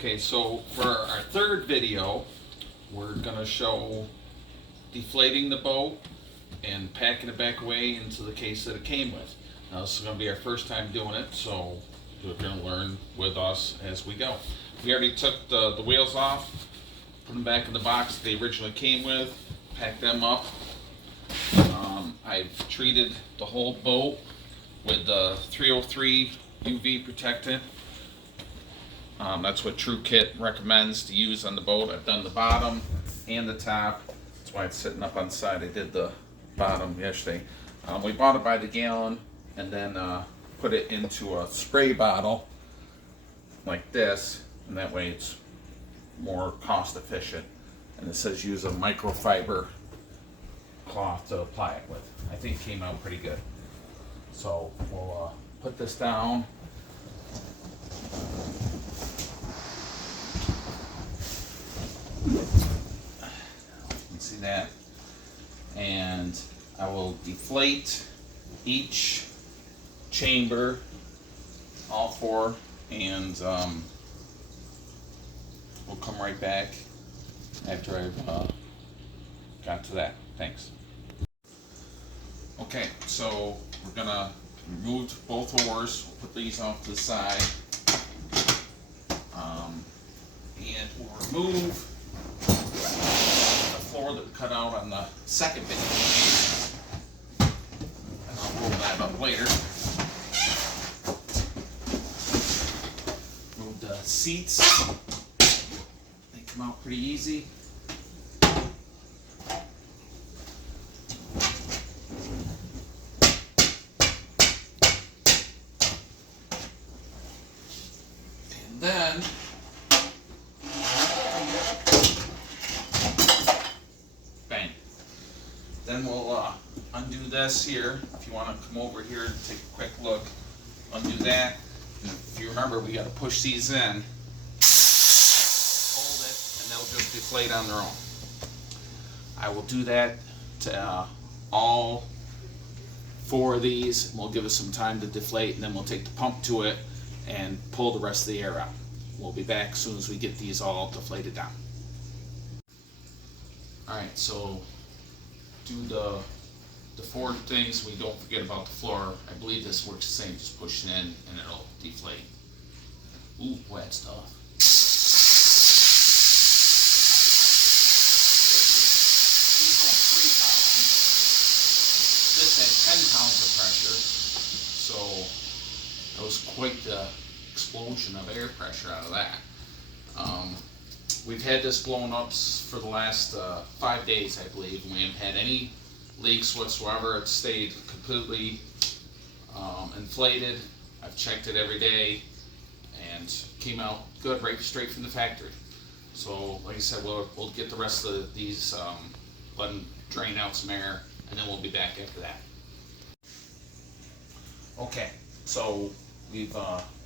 Okay, so for our third video, we're gonna show deflating the boat and packing it back away into the case that it came with. Now this is gonna be our first time doing it, so you're gonna learn with us as we go. We already took the wheels off, put them back in the box they originally came with, packed them up. I've treated the whole boat with the 303 UV protectant. That's what True Kit recommends to use on the boat. I've done the bottom and the top. That's why it's sitting up on the side. I did the bottom yesterday. We bought it by the gallon and then put it into a spray bottle like this, and that way it's more cost efficient. And it says use a microfiber cloth to apply it with. I think it came out pretty good. So we'll put this down. You can see that, and I will deflate each chamber, all four, and we'll come right back after I've got to that. Thanks. Okay, so we're gonna remove both oars. We'll put these off to the side, and we'll remove the floor that we cut out on the second video, and I'll roll that up later. Move the seats. They come out pretty easy. And then Then we'll undo this here. If you want to come over here and take a quick look, undo that. And if you remember, we got to push these in, hold it, and they'll just deflate on their own. I will do that to all four of these, and we'll give us some time to deflate, and then we'll take the pump to it and pull the rest of the air out. We'll be back as soon as we get these all deflated down. Alright, so do the four things. We don't forget about the floor. I believe this works the same, just push it in and it'll deflate. Ooh, wet stuff. These are 3 pounds. This had 10 pounds of pressure, so that was quite the explosion of air pressure out of that. We've had this blown up for the last 5 days, I believe, and we haven't had any leaks whatsoever. It stayed completely inflated. I've checked it every day, and came out good, right straight from the factory. So, like I said, we'll get the rest of these, let them drain out some air, and then we'll be back after that. Okay, so we've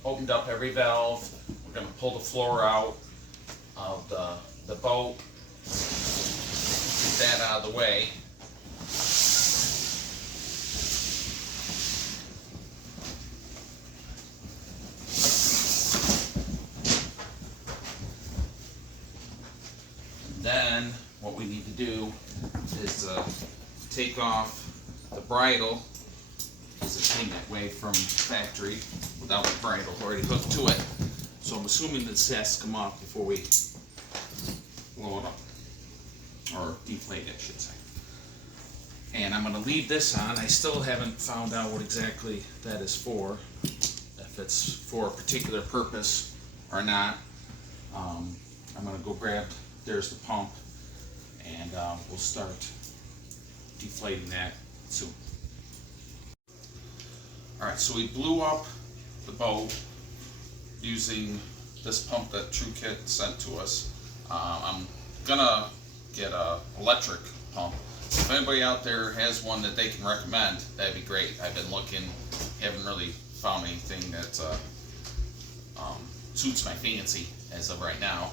opened up every valve. We're going to pull the floor out of the boat, get that out of the way. And then what we need to do is take off the bridle, because it came that way from factory without the bridle already hooked to it. So I'm assuming this has to come off before we blow it up, or deflate it, I should say. And I'm going to leave this on. I still haven't found out what exactly that is for, if it's for a particular purpose or not. I'm going to go grab, there's the pump, and we'll start deflating that soon. Alright, so we blew up the boat using this pump that True Kit sent to us. I'm gonna get an electric pump. If anybody out there has one that they can recommend, that'd be great. I've been looking, haven't really found anything that suits my fancy as of right now.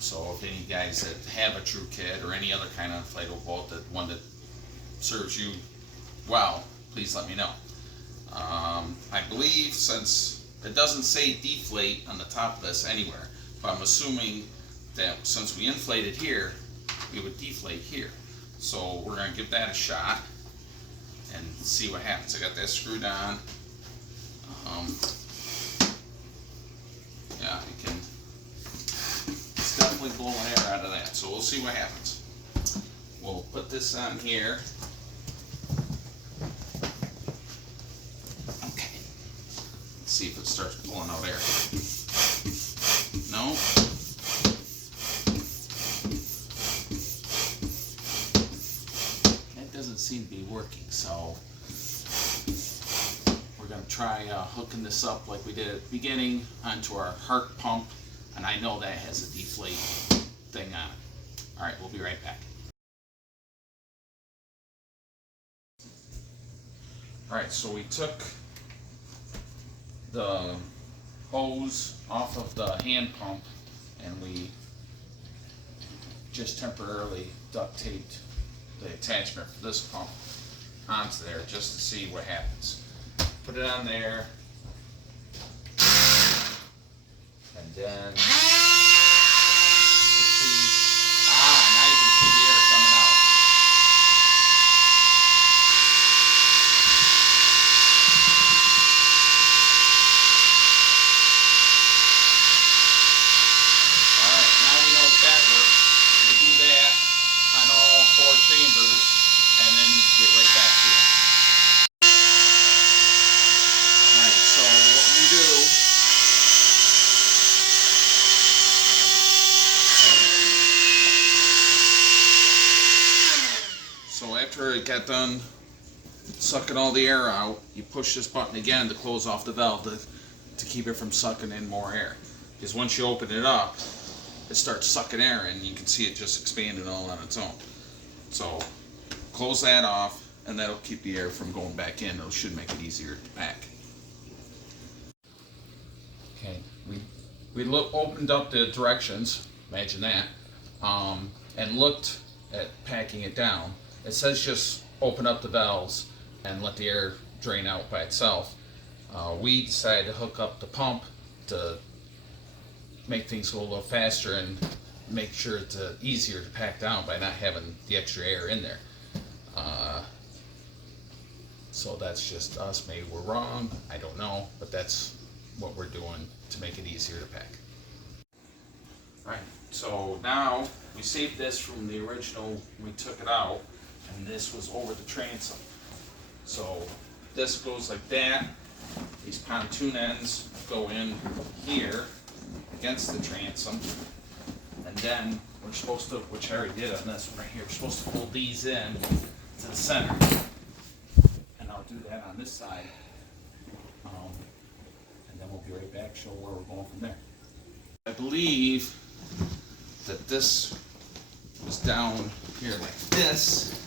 So if any guys that have a True Kit or any other kind of inflatable boat, one that serves you well, please let me know. I believe since It doesn't say deflate on the top of this anywhere, but I'm assuming that since we inflated here, we would deflate here. So we're gonna give that a shot and see what happens. I got that screwed on. Yeah, it can, it's definitely blowing air out of that, so we'll see what happens. We'll put this on here. Okay, let's see if it starts pulling out air. No. That doesn't seem to be working, so we're going to try hooking this up like we did at the beginning onto our heart pump, and I know that has a deflate thing on it. Alright, we'll be right back. Alright, so we took the hose off of the hand pump and we just temporarily duct taped the attachment for this pump onto there just to see what happens. Put it on there, and then let's see. Now you can see the air coming out. Alright, now we know that works. We'll do that on all 4 chambers and then get right back to it. So after it got done sucking all the air out, you push this button again to close off the valve to keep it from sucking in more air. Because once you open it up, it starts sucking air and you can see it just expanding all on its own. So close that off and that'll keep the air from going back in. It should make it easier to pack. Okay, we opened up the directions, imagine that, and looked at packing it down. It says just open up the valves and let the air drain out by itself. We decided to hook up the pump to make things go a little faster and make sure it's easier to pack down by not having the extra air in there. So that's just us. Maybe we're wrong, I don't know, but that's what we're doing to make it easier to pack. Alright, so now we saved this from the original when we took it out, and this was over the transom. So this goes like that. These pontoon ends go in here against the transom, and then we're supposed to, which I already did on this one right here, we're supposed to pull these in to the center, and I'll do that on this side, and then we'll be right back, show where we're going from there. I believe that this was down here like this.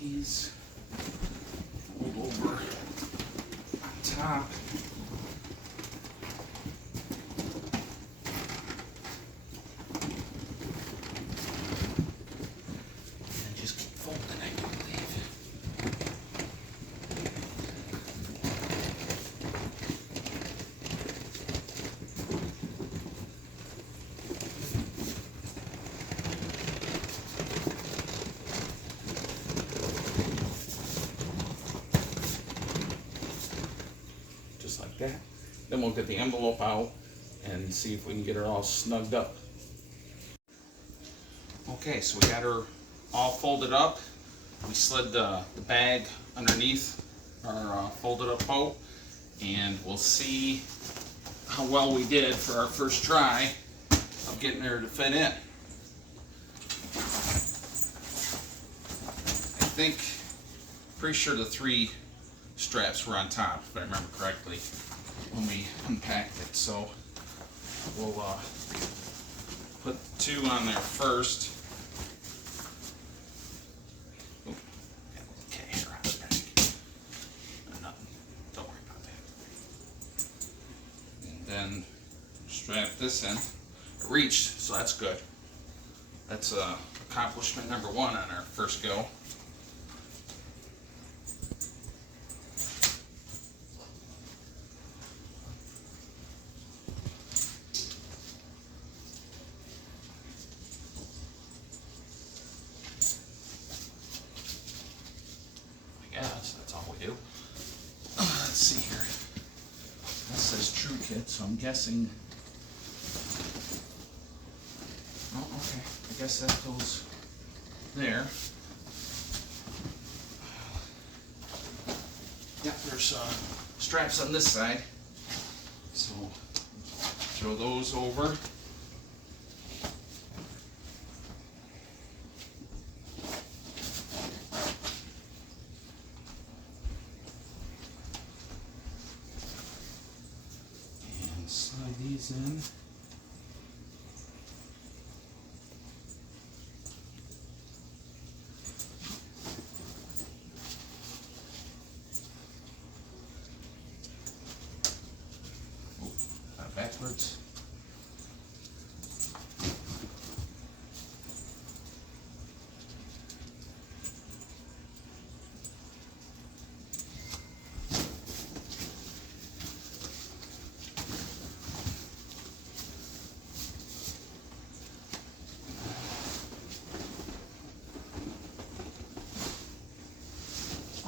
These hold over on top. And just keep folding, I believe. Just like that. Then we'll get the envelope out and see if we can get her all snugged up. Okay, so we got her all folded up. We slid the bag underneath our folded up boat, and we'll see how well we did for our first try of getting her to fit in. I think, pretty sure the 3 straps were on top, if I remember correctly, when we unpacked it. So we'll put 2 on there first, strap this in. It reached, so that's good. That's accomplishment number 1 on our first go. That's all we do. Let's see here. This says True Kit, so I'm guessing. Oh, okay. I guess that goes there. Yeah, there's straps on this side. So throw those over. Slide these in. Oh, backwards.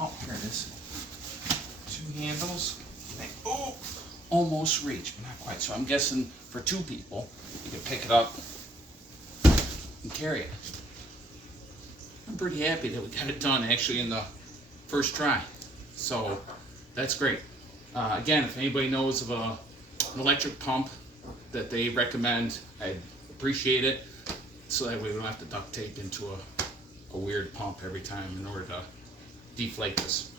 Oh, here it is. 2 handles. They almost reach, but not quite. So I'm guessing for 2 people, you can pick it up and carry it. I'm pretty happy that we got it done actually in the first try. So that's great. Again, if anybody knows of an electric pump that they recommend, I'd appreciate it. So that way we don't have to duct tape into a weird pump every time in order to deflate this.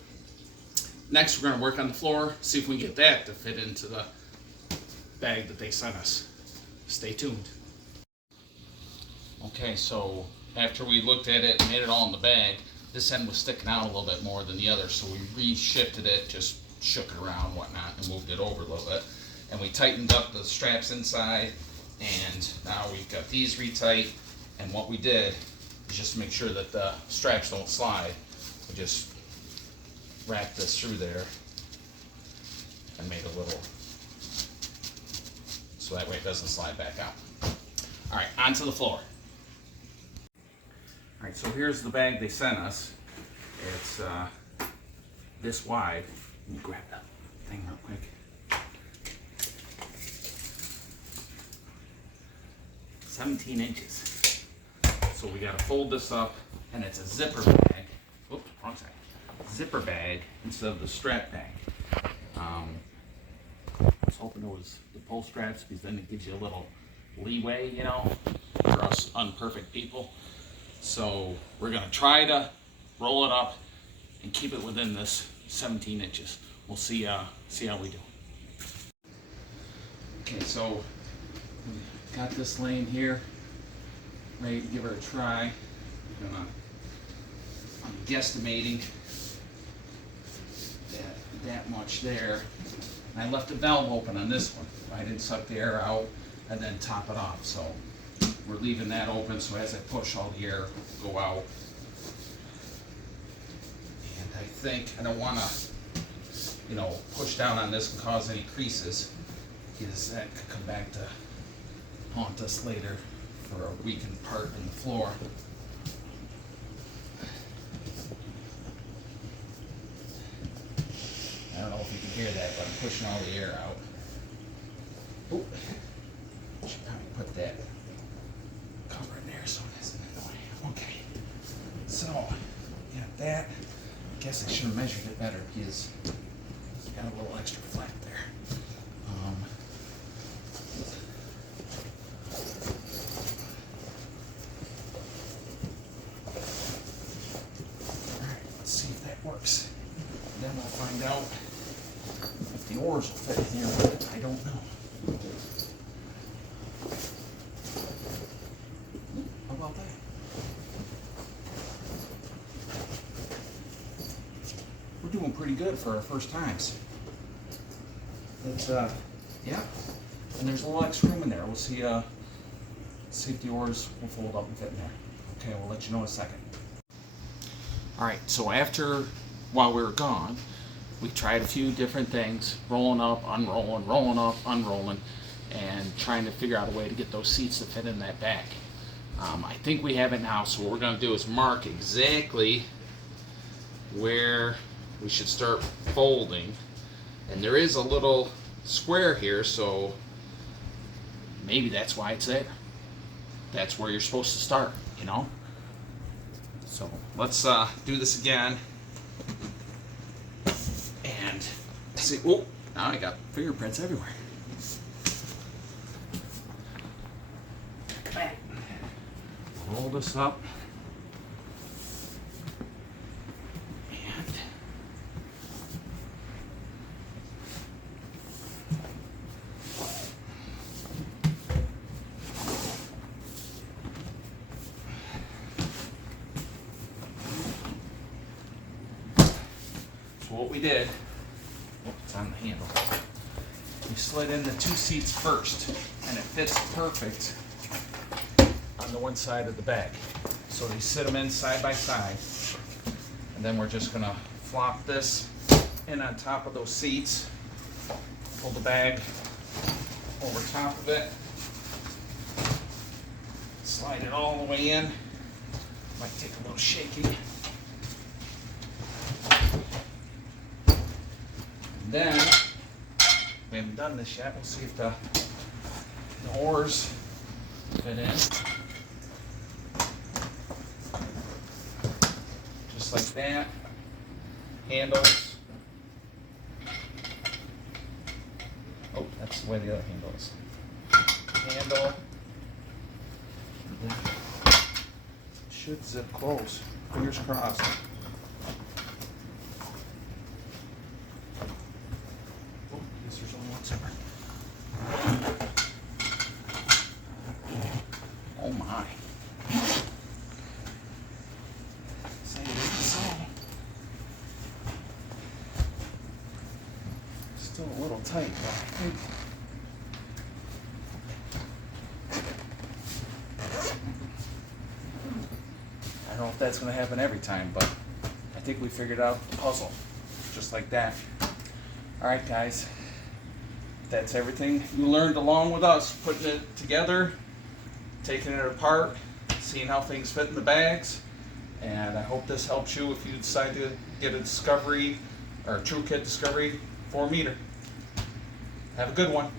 Next, we're going to work on the floor, see if we can get that to fit into the bag that they sent us. Stay tuned. Okay, so after we looked at it and made it all in the bag, this end was sticking out a little bit more than the other, so we re-shifted it, just shook it around and whatnot, and moved it over a little bit. And we tightened up the straps inside, and now we've got these retight. And what we did is just to make sure that the straps don't slide, we just wrap this through there and made a little, so that way it doesn't slide back out. All right, onto the floor. All right, so here's the bag they sent us. It's this wide. Let me grab that thing real quick. 17 inches. So we gotta fold this up, and it's a zipper bag. Oops, wrong side. Zipper bag instead of the strap bag. I was hoping it was the pull straps because then it gives you a little leeway, you know, for us unperfect people. So we're gonna try to roll it up and keep it within this 17 inches. We'll see how we do. Okay, so we got this laying here, ready to give her a try. I'm guesstimating that much there. And I left the valve open on this one. I didn't suck the air out and then top it off. So we're leaving that open so as I push, all the air will go out. And I think I don't want to, push down on this and cause any creases, because that could come back to haunt us later for a weakened part in the floor. I don't know if you can hear that, but I'm pushing all the air out. Oop. Should probably put that cover in there so it doesn't annoy. Okay. So, got that. I guess I should have measured it better because it's got a little extra flap there. Alright, let's see if that works. And then we'll find out if the oars will fit in here, but I don't know. How about that? We're doing pretty good for our first times. It's, yeah, And there's a little extra room in there. We'll see if the oars will fold up and fit in there. Okay, we'll let you know in a second. Alright, so while we were gone, we tried a few different things, rolling up, unrolling, rolling up, unrolling, and trying to figure out a way to get those seats to fit in that back. I think we have it now, so what we're going to do is mark exactly where we should start folding. And there is a little square here, so maybe that's why it's there. That's where you're supposed to start, you know? So let's do this again. And see, oh, now I got fingerprints everywhere. Roll this up. And so what we did, it's on the handle. We slid in the two seats first, and it fits perfect on the one side of the bag. So they sit them in side by side, and then we're just gonna flop this in on top of those seats, pull the bag over top of it, slide it all the way in. Might take a little shaking. And then, we haven't done this yet, we'll see if the oars fit in. Just like that. Handles. Oh, that's the way the other handle is. Handle. Should zip close. Fingers crossed. Oh, I guess there's only one zipper. Oh my. Say it isn't so. Still a little tight, but I think I don't know if that's going to happen every time, but I think we figured out the puzzle. Just like that. Alright guys, that's everything you learned along with us, putting it together, taking it apart, seeing how things fit in the bags, and I hope this helps you if you decide to get a Discovery or a True Kit Discovery 4 meter. Have a good one.